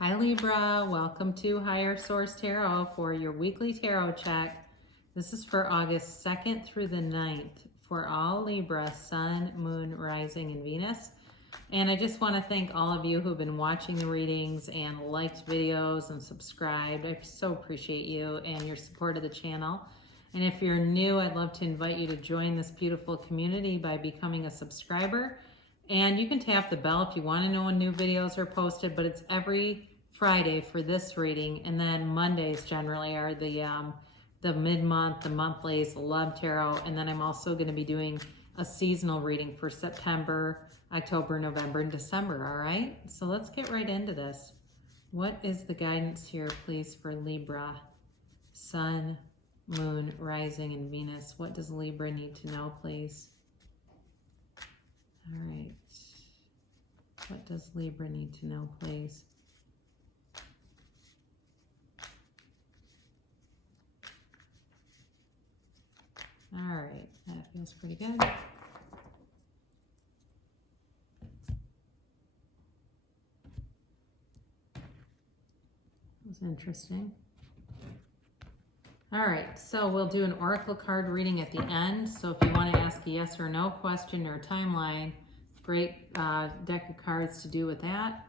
Hi Libra, welcome to Higher Source Tarot for your weekly tarot check. This is for August 2nd through the 9th for all Libra, Sun, Moon, Rising, and Venus. And I just want to thank all of you who've been watching the readings and liked videos and subscribed. I so appreciate you and your support of the channel. And if you're new, I'd love to invite you to join this beautiful community by becoming a subscriber. And you can tap the bell if you want to know when new videos are posted, but it's every Friday for this reading. And then Mondays generally are the mid-month, the monthlies, the love tarot. And then I'm also going to be doing a seasonal reading for September, October, November, and December. All right. So let's get right into this. What is the guidance here, please, for Libra, Sun, Moon, Rising, and Venus? What does Libra need to know, please? All right. What does Libra need to know, please? All right. That feels pretty good. That was interesting. All right, so we'll do an oracle card reading at the end. So if you want to ask a yes or no question or timeline, great deck of cards to do with that.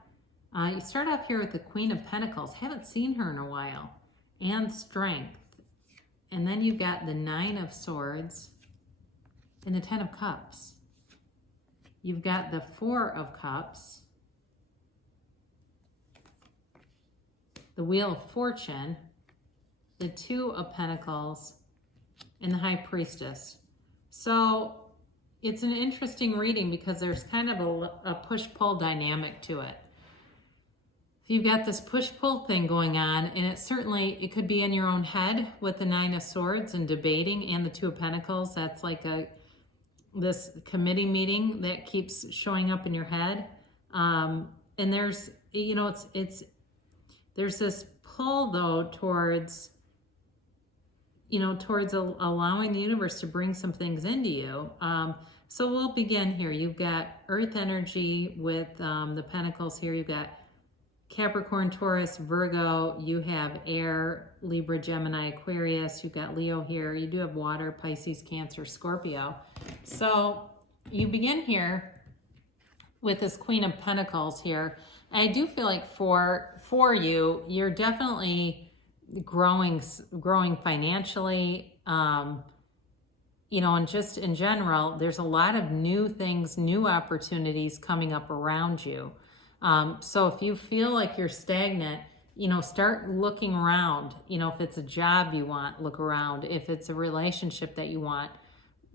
You start off here with the Queen of Pentacles. Haven't seen her in a while. And Strength. And then you've got the Nine of Swords and the Ten of Cups. You've got the Four of Cups, the Wheel of Fortune, the Two of Pentacles, and the High Priestess. So it's an interesting reading because there's kind of a push-pull dynamic to it. You've got this push-pull thing going on, and it could be in your own head with the Nine of Swords and debating, and the Two of Pentacles. That's like this committee meeting that keeps showing up in your head. And there's, there's this pull though towards allowing the universe to bring some things into you. So we'll begin here. You've got Earth energy with the Pentacles here. You've got Capricorn, Taurus, Virgo. You have Air, Libra, Gemini, Aquarius. You've got Leo here. You do have Water, Pisces, Cancer, Scorpio. So you begin here with this Queen of Pentacles here. I do feel like for you, you're definitely growing financially, and just in general, there's a lot of new things, new opportunities coming up around you. So if you feel like you're stagnant, start looking around. If it's a job you want, look around. If it's a relationship that you want,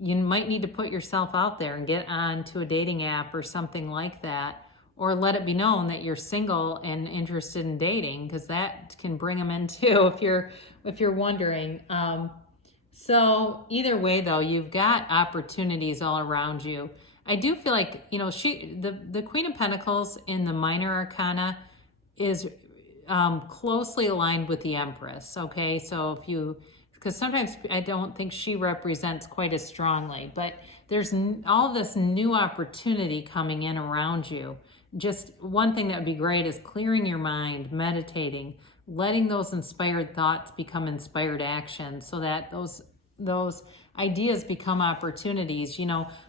you might need to put yourself out there and get on to a dating app or something like that. Or let it be known that you're single and interested in dating, because that can bring them in too if you're wondering. So either way though, you've got opportunities all around you. I do feel like, the Queen of Pentacles in the Minor Arcana is closely aligned with the Empress, okay? So because sometimes I don't think she represents quite as strongly, but there's all this new opportunity coming in around you. Just one thing that would be great is clearing your mind, meditating, letting those inspired thoughts become inspired action so that those ideas become opportunities.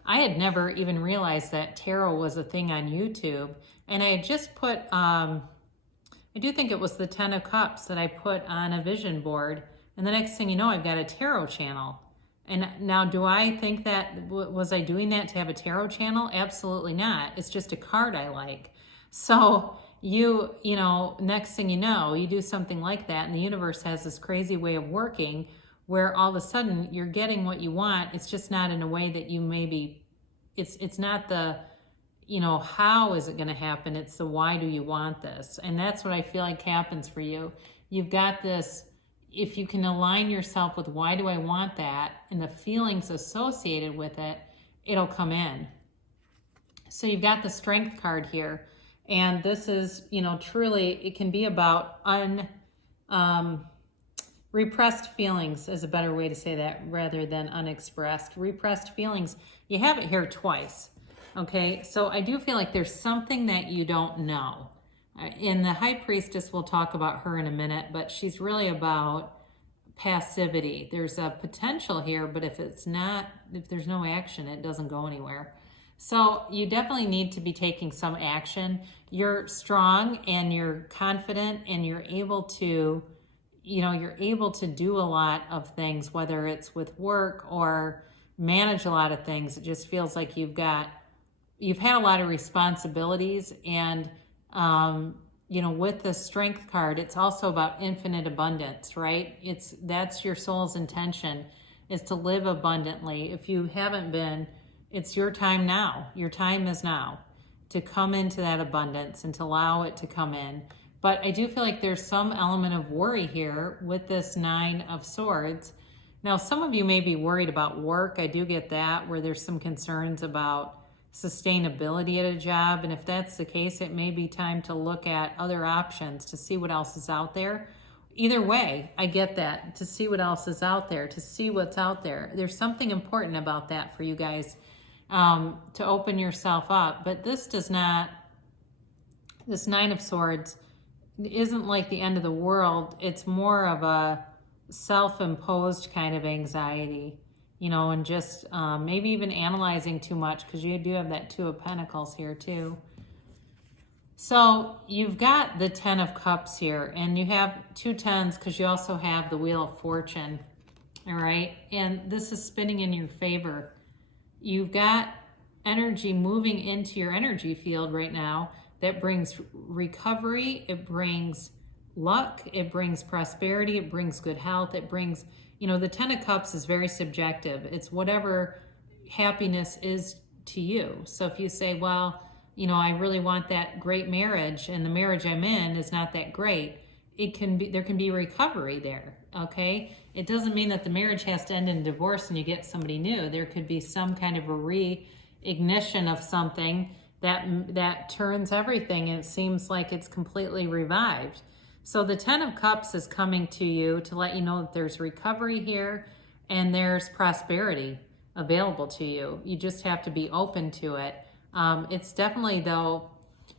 I had never even realized that tarot was a thing on YouTube. And I had just put, I do think it was the Ten of Cups that I put on a vision board. And the next thing you know, I've got a tarot channel. And now, do I think that, was I doing that to have a tarot channel? Absolutely not. It's just a card I like. So next thing you know, you do something like that, and the universe has this crazy way of working where all of a sudden you're getting what you want. It's just not in a way that you it's not the, how is it going to happen? It's the why do you want this? And that's what I feel like happens for you. You've got this. If you can align yourself with why do I want that and the feelings associated with it, it'll come in. So you've got the Strength card here. And this is, truly, it can be about repressed feelings is a better way to say that rather than unexpressed. Repressed feelings, you have it here twice. Okay, so I do feel like there's something that you don't know. In the High Priestess, we'll talk about her in a minute, but she's really about passivity. There's a potential here, but if there's no action, it doesn't go anywhere. So you definitely need to be taking some action. You're strong and you're confident and you're able to, you're able to do a lot of things, whether it's with work or manage a lot of things. It just feels like you've had a lot of responsibilities, and with the Strength card, it's also about infinite abundance, right? That's your soul's intention, is to live abundantly. If you haven't been, it's your time now. Your time is now to come into that abundance and to allow it to come in. But I do feel like there's some element of worry here with this Nine of Swords. Now, some of you may be worried about work. I do get that, where there's some concerns about sustainability at a job. And if that's the case, it may be time to look at other options to see what else is out there. Either way, I get that, to see what else is out there, to see what's out there. There's something important about that for you guys, to open yourself up. But this Nine of Swords isn't like the end of the world. It's more of a self-imposed kind of anxiety, and just maybe even analyzing too much, because you do have that Two of Pentacles here too. So you've got the Ten of Cups here, and you have two tens because you also have the Wheel of Fortune, all right? And this is spinning in your favor. You've got energy moving into your energy field right now that brings recovery, it brings luck, it brings prosperity, it brings good health, it brings, the Ten of Cups is very subjective. It's whatever happiness is to you. So if you say, well, I really want that great marriage, and the marriage I'm in is not that great, there can be recovery there, okay? It doesn't mean that the marriage has to end in divorce and you get somebody new. There could be some kind of a reignition of something that turns everything, and it seems like it's completely revived. So the Ten of Cups is coming to you to let you know that there's recovery here and there's prosperity available to you. You just have to be open to it. It's definitely, though,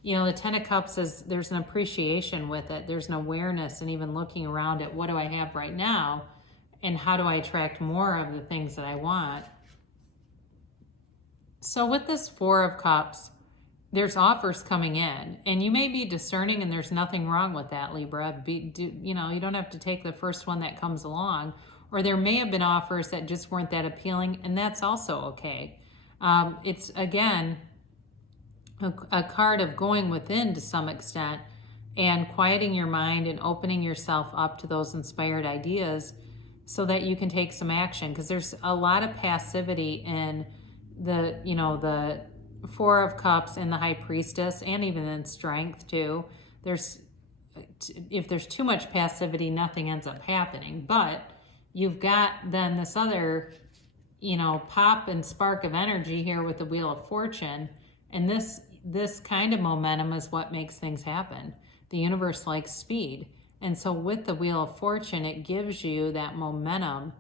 the Ten of Cups there's an appreciation with it. There's an awareness, and even looking around at what do I have right now and how do I attract more of the things that I want. So with this Four of Cups, there's offers coming in, and you may be discerning, and there's nothing wrong with that, Libra. You don't have to take the first one that comes along, or there may have been offers that just weren't that appealing, and that's also okay. It's, again, a card of going within to some extent and quieting your mind and opening yourself up to those inspired ideas so that you can take some action, because there's a lot of passivity in the Four of Cups and the High Priestess, and even in Strength too. If there's too much passivity, nothing ends up happening. But you've got then this other, pop and spark of energy here with the Wheel of Fortune, and this kind of momentum is what makes things happen. The universe likes speed, and so with the Wheel of Fortune, it gives you that momentum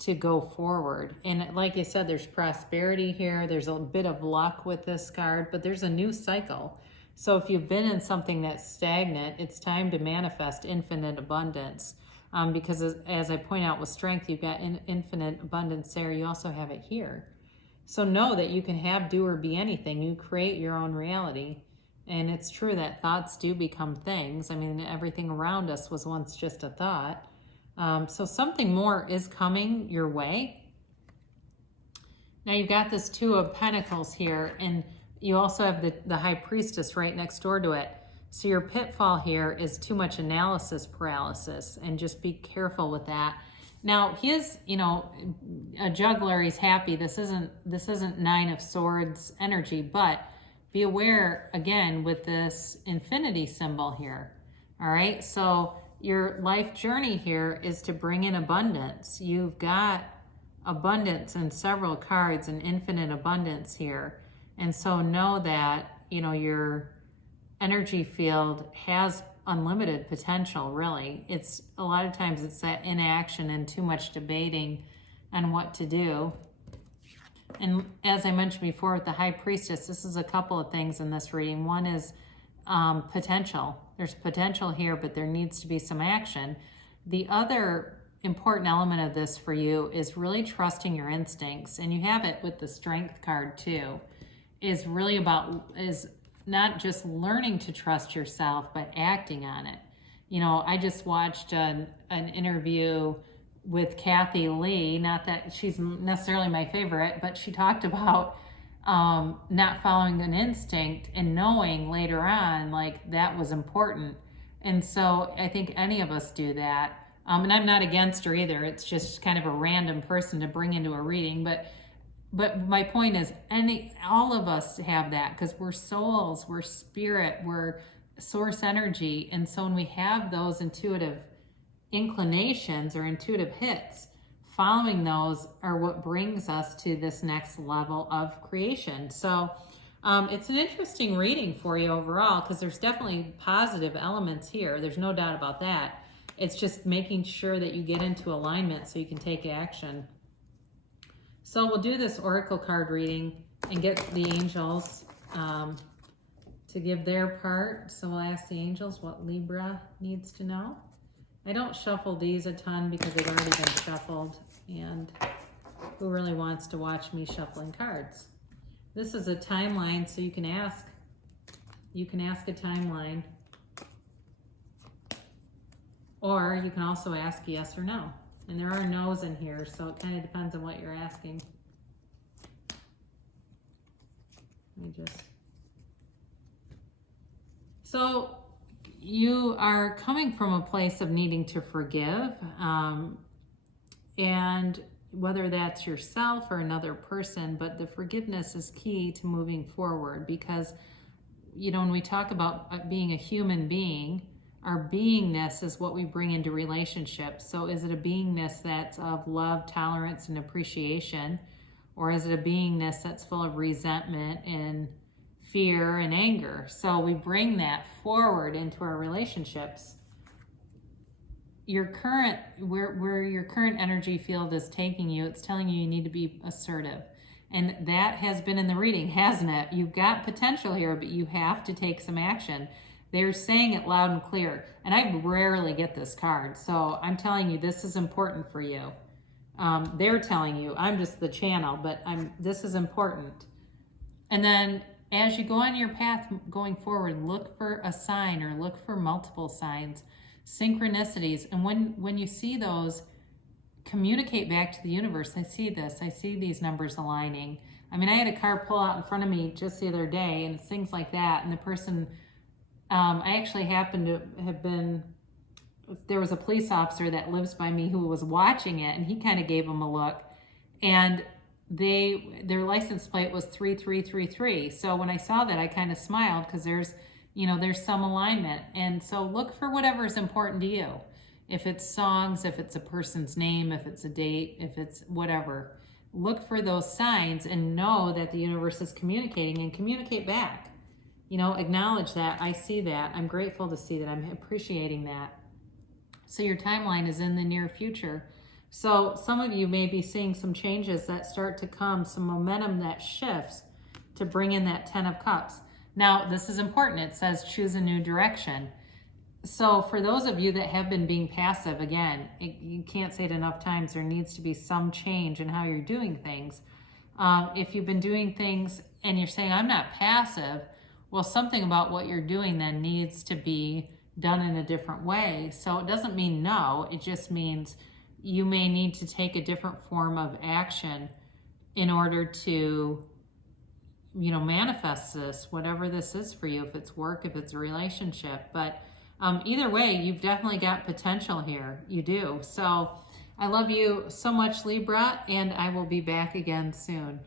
to go forward. And like I said, there's prosperity here. There's a bit of luck with this card, but there's a new cycle. So if you've been in something that's stagnant, it's time to manifest infinite abundance. Because as I point out with Strength, you've got infinite abundance there. You also have it here. So know that you can have, do, or be anything. You create your own reality. And it's true that thoughts do become things. I mean, everything around us was once just a thought. So something more is coming your way. Now you've got this Two of Pentacles here, and you also have the High Priestess right next door to it. So your pitfall here is too much analysis paralysis, and just be careful with that. Now he is, a juggler. He's happy. This isn't Nine of Swords energy, but be aware again with this infinity symbol here. All right, so your life journey here is to bring in abundance. You've got abundance in several cards and infinite abundance here. And so know that, your energy field has unlimited potential, really. It's a lot of times it's that inaction and too much debating on what to do. And as I mentioned before with the High Priestess, this is a couple of things in this reading. One is potential. There's potential here, but there needs to be some action. The other important element of this for you is really trusting your instincts, and you have it with the Strength card too, is not just learning to trust yourself, but acting on it. You know, I just watched an interview with Kathy Lee, not that she's necessarily my favorite, but she talked about not following an instinct and knowing later on, like, that was important. And so I think any of us do that. And I'm not against her either. It's just kind of a random person to bring into a reading. But my point is, all of us have that, because we're souls, we're spirit, we're source energy. And so when we have those intuitive inclinations or intuitive hits, following those are what brings us to this next level of creation. So it's an interesting reading for you overall, because there's definitely positive elements here. There's no doubt about that. It's just making sure that you get into alignment so you can take action. So we'll do this oracle card reading and get the angels to give their part. So we'll ask the angels what Libra needs to know. I don't shuffle these a ton because they've already been shuffled, and who really wants to watch me shuffling cards? This is a timeline, so you can ask a timeline. Or you can also ask yes or no. And there are no's in here, so it kind of depends on what you're asking. So you are coming from a place of needing to forgive, and whether that's yourself or another person, but the forgiveness is key to moving forward, because, you know, when we talk about being a human being, our beingness is what we bring into relationships. So is it a beingness that's of love, tolerance, and appreciation? Or is it a beingness that's full of resentment and fear and anger? So we bring that forward into our relationships. Where your current energy field is taking you, it's telling you need to be assertive. And that has been in the reading, hasn't it? You've got potential here, but you have to take some action. They're saying it loud and clear. And I rarely get this card, so I'm telling you this is important for you. They're telling you, I'm just the channel, but this is important. And then as you go on your path going forward, look for a sign or look for multiple signs, synchronicities. And when you see those, communicate back to the universe. I see this. I see these numbers aligning. I mean, I had a car pull out in front of me just the other day, and it's things like that. And the person, I actually happened to have been, there was a police officer that lives by me who was watching it, and he kind of gave them a look. And their license plate was 3333. So when I saw that, I kind of smiled, because there's some alignment. And so look for whatever is important to you. If it's songs, if it's a person's name, if it's a date, if it's whatever, look for those signs and know that the universe is communicating, and communicate back. You know, acknowledge that. I see that. I'm grateful to see that. I'm appreciating that. So your timeline is in the near future. So some of you may be seeing some changes that start to come, some momentum that shifts to bring in that 10 of Cups. Now, this is important. It says choose a new direction. So for those of you that have been being passive, again, you can't say it enough times, there needs to be some change in how you're doing things. If you've been doing things and you're saying, I'm not passive, well, something about what you're doing then needs to be done in a different way. So it doesn't mean no, it just means you may need to take a different form of action in order to, manifest this, whatever this is for you, if it's work, if it's a relationship. But either way, you've definitely got potential here. You do. So I love you so much, Libra, and I will be back again soon.